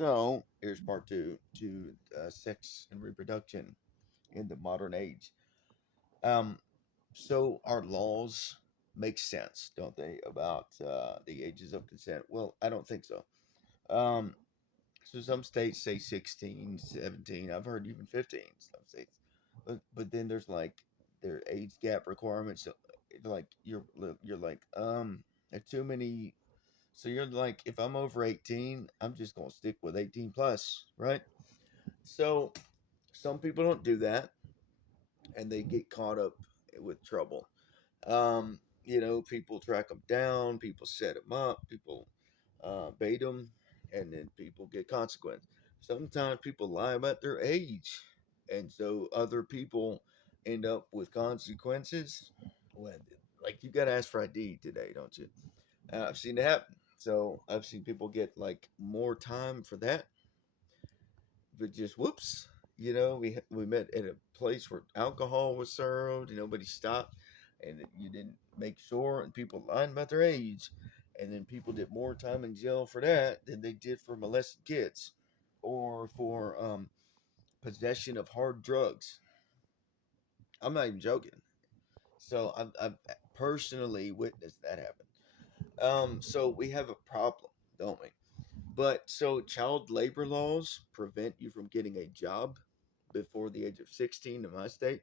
So here's part two to sex and reproduction in the modern age. Um, so our laws make sense, don't they, about the ages of consent? Well, I don't think so. Um, so some states say 16, 17. I've heard even 15 some states. But then there's like their age gap requirements. So, like you're like there's too many. So you're like, if I'm over 18, I'm just gonna stick with 18 plus, right? So some people don't do that, and they get caught up with trouble. People track them down, people set them up, people bait them, and then people get consequence. Sometimes people lie about their age, and so other people end up with consequences. When, like, you got to ask for ID today, don't you? I've seen it happen. So I've seen people get like more time for that, but just whoops. We met at a place where alcohol was served, and nobody stopped, and you didn't make sure, and people lied about their age, and then people did more time in jail for that than they did for molesting kids, or for possession of hard drugs. I'm not even joking. So I've personally witnessed that happen. So we have a problem, don't we? But so child labor laws prevent you from getting a job before the age of 16 in my state,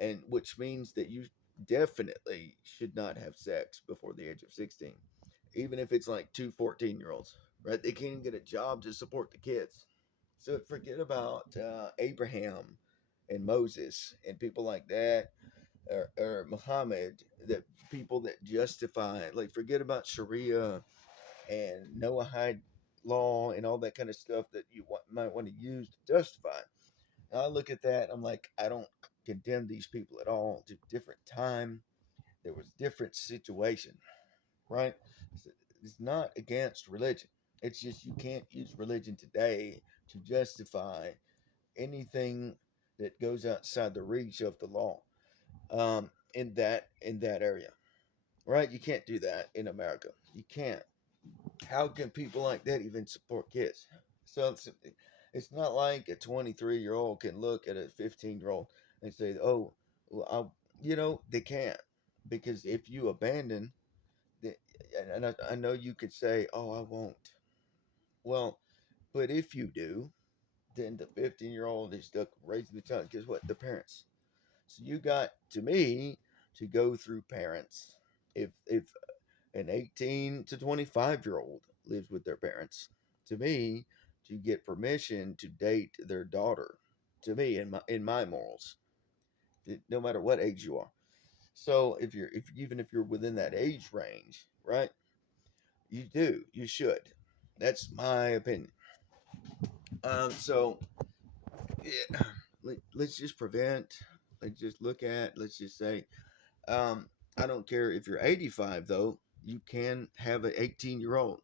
and which means that you definitely should not have sex before the age of 16, even if it's like two 14-year-olds, right? They can't even get a job to support the kids. So forget about Abraham and Moses and people like that, or Muhammad, that people that justify, like, forget about Sharia and Noahide law and all that kind of stuff that you might want to use to justify. And I look at that, I'm like, I don't condemn these people at all. It's a different time. There was different situation, right? It's not against religion. It's just you can't use religion today to justify anything that goes outside the reach of the law. In that area, right? You can't do that in America. You can't. How can people like that even support kids? So it's not like a 23-year-old can look at a 15-year-old and say, "Oh, well, they can't," because if you abandon, the, and I know you could say, "Oh, I won't." Well, but if you do, then the 15-year-old is stuck raising the child. Guess what? The parents. So you got, to me, to go through parents. If an 18 to 25-year-old lives with their parents, to me, to get permission to date their daughter, to me, in my morals, no matter what age you are. So if you're within that age range, right? You should. That's my opinion. So yeah, let's just prevent. Let's just say, um, I don't care if you're 85 though. You can have an 18-year-old,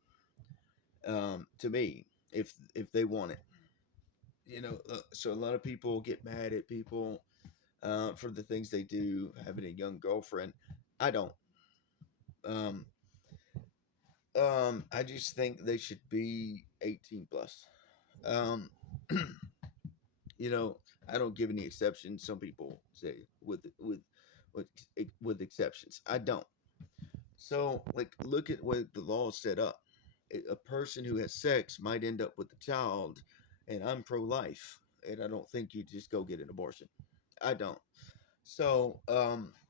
to me, if they want it. So a lot of people get mad at people for the things they do, having a young girlfriend. I don't. Um, I just think they should be 18 plus. Um, you know, I don't give any exceptions. Some people say with with exceptions. I don't. So, like, look at what the law is set up. A person who has sex might end up with a child, and I'm pro-life, and I don't think you just go get an abortion. I don't. So,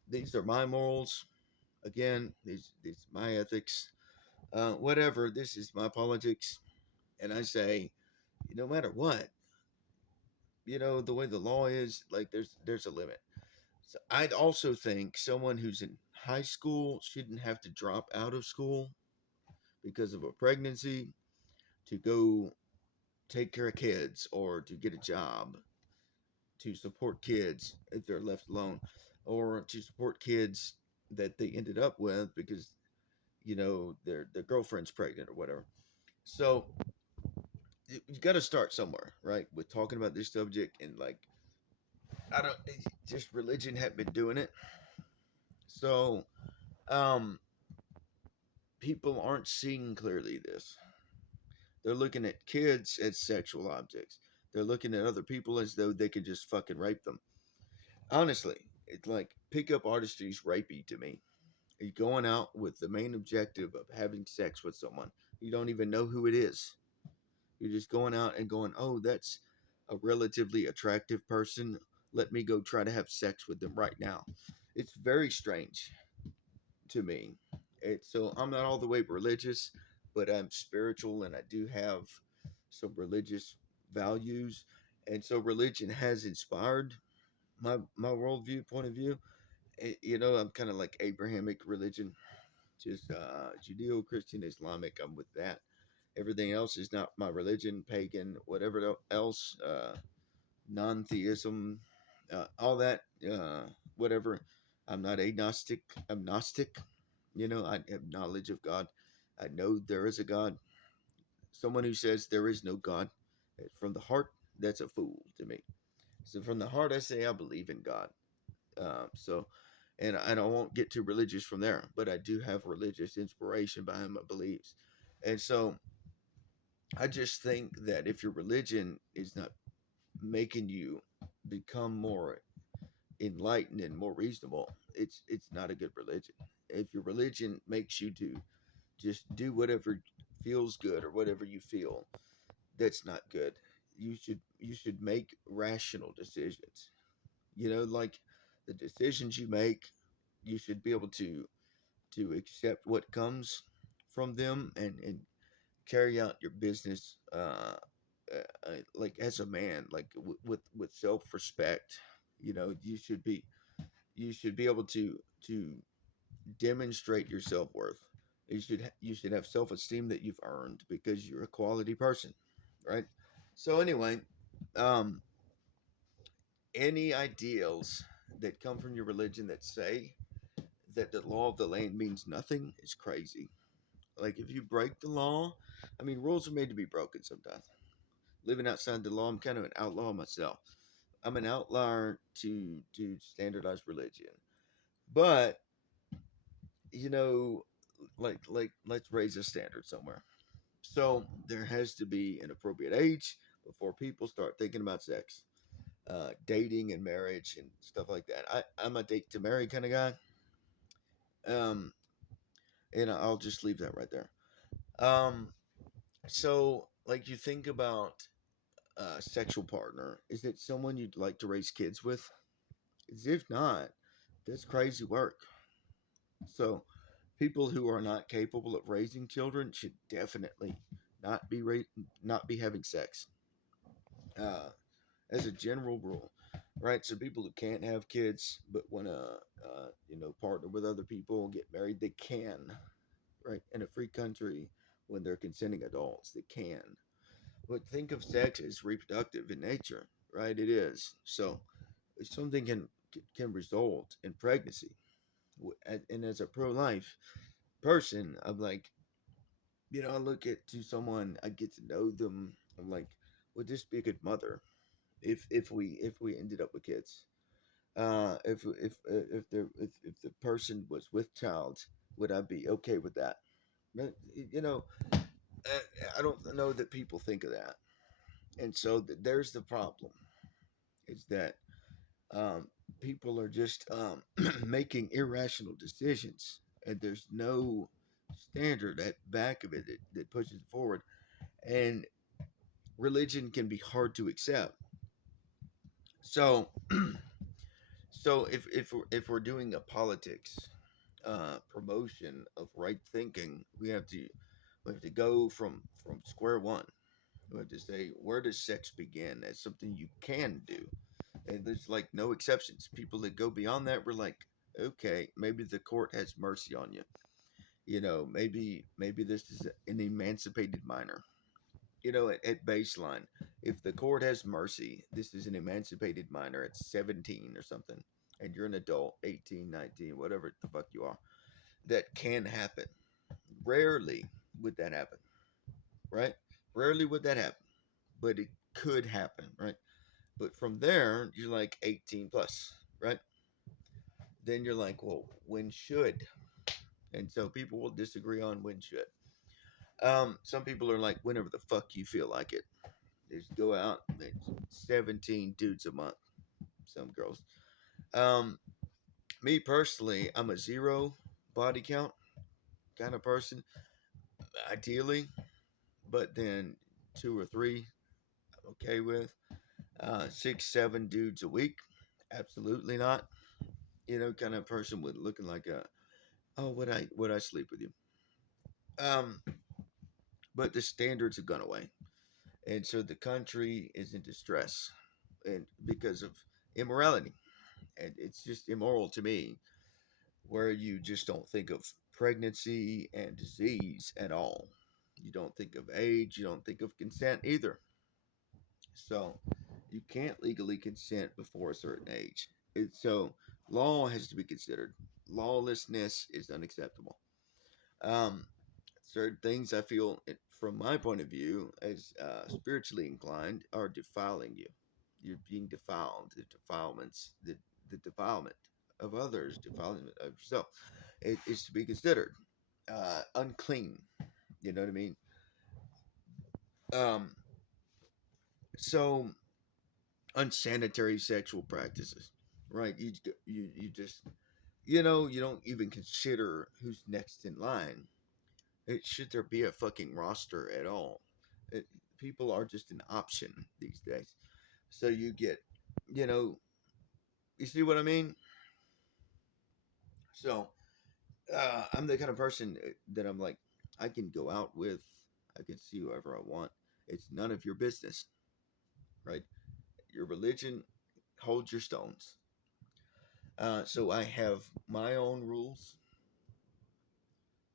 these are my morals. Again, these my ethics. Whatever. This is my politics, and I say, no matter what, the way the law is, like, there's a limit. So I'd also think someone who's in high school shouldn't have to drop out of school because of a pregnancy to go take care of kids or to get a job, to support kids if they're left alone, or to support kids that they ended up with because their girlfriend's pregnant or whatever. So you got to start somewhere, right? With talking about this subject, and like, I don't just religion had been doing it. So um people aren't seeing clearly this. They're looking at kids as sexual objects. They're looking at other people as though they could just fucking rape them. Honestly, it's like pickup artistry is rapey to me. You're going out with the main objective of having sex with someone. You don't even know who it is. You're just going out and going, oh, that's a relatively attractive person. Let me go try to have sex with them right now. It's very strange to me. So I'm not all the way religious, but I'm spiritual and I do have some religious values. And so religion has inspired my worldview, point of view. I'm kind of like Abrahamic religion, just Judeo Christian Islamic. I'm with that. Everything else is not my religion, pagan, whatever else, non theism, all that, whatever. I'm not agnostic, I'm Gnostic. I have knowledge of God. I know there is a God. Someone who says there is no God from the heart, that's a fool to me. So from the heart, I say I believe in God. So, and I won't get too religious from there, but I do have religious inspiration behind my beliefs. And so I just think that if your religion is not making you become more enlightened and more reasonable, it's not a good religion. If your religion makes you to just do whatever feels good or whatever you feel, that's not good. You should make rational decisions. Like the decisions you make, you should be able to accept what comes from them and carry out your business like as a man, like with self-respect. You should be able to demonstrate your self-worth. You should have self-esteem that you've earned because you're a quality person, right? So anyway, um any ideals that come from your religion that say that the law of the land means nothing is crazy. Like if you break the law, I mean, rules are made to be broken sometimes. Living outside the law, I'm kind of an outlaw myself. I'm an outlier to standardized religion. But, you know, like let's raise a standard somewhere. So there has to be an appropriate age before people start thinking about sex, dating and marriage and stuff like that. I'm a date to marry kind of guy. Um, and I'll just leave that right there. Um, so like you think about sexual partner, is it someone you'd like to raise kids with? As if not, that's crazy work. So people who are not capable of raising children should definitely not be having sex. Uh, as a general rule, right? So people who can't have kids but want to, partner with other people, get married, they can, right? In a free country, when they're consenting adults, they can. But think of sex as reproductive in nature, right? It is. So something can result in pregnancy. And as a pro-life person, I'm like, I look at to someone, I get to know them. I'm like, would this be a good mother if we ended up with kids? If the person was with child, would I be okay with that? But, I don't know that people think of that, and so there's the problem. Is that um, people are just making irrational decisions, and there's no standard at back of it that pushes it forward. And religion can be hard to accept. So, so if we're doing a politics promotion of right thinking, we have to go from square one. We have to say, where does sex begin as something you can do? And there's like no exceptions. People that go beyond that were like, okay, maybe the court has mercy on you. Maybe this is an emancipated minor. At baseline, if the court has mercy, this is an emancipated minor at 17 or something, and you're an adult, 18, 19, whatever the fuck you are. That can happen. Rarely would that happen, right? Rarely would that happen, but it could happen, right? But from there, you're like 18 plus, right? Then you're like, well, when should? And so people will disagree on when should. Some people are like, whenever the fuck you feel like it, they just go out. And 17 dudes a month. Some girls. Um, Me personally, I'm a zero body count kind of person, ideally, but then two or three, I'm okay with. 6, 7 dudes a week, absolutely not. Kind of person with looking like a, oh, would I sleep with you? Um, but the standards have gone away, and so the country is in distress, and because of immorality, and it's just immoral to me, where you just don't think of pregnancy and disease at all. You don't think of age. You don't think of consent either. So you can't legally consent before a certain age. So law has to be considered. Lawlessness is unacceptable. Um, Certain things I feel, from my point of view, as spiritually inclined, are defiling you. You're being defiled. The defilements, the defilement of others, defilement of yourself, it is to be considered unclean. You know what I mean? Um, so unsanitary sexual practices, right? You just you don't even consider who's next in line. Should there be a fucking roster at all? It, People are just an option these days. So you get, you know, you see what I mean? So I'm the kind of person that I'm like, I can go out with, I can see whoever I want. It's none of your business, right? Your religion, hold your stones. So I have my own rules.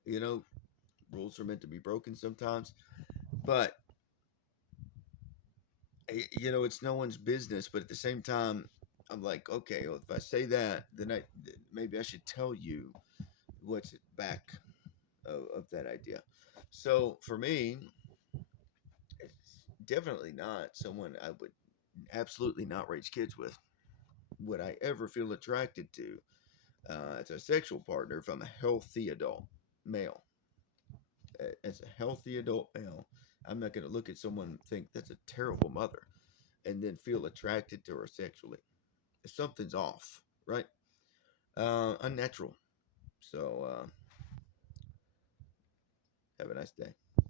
You know, rules are meant to be broken sometimes, but it's no one's business. But at the same time, I'm like, okay, well, if I say that, then maybe I should tell you what's at back of that idea. So for me, it's definitely not someone I would absolutely not raise kids with. Would I ever feel attracted to as a sexual partner if I'm a healthy adult male? As a healthy adult male, I'm not going to look at someone and think that's a terrible mother and then feel attracted to her sexually. Something's off, right? Unnatural. So, have a nice day.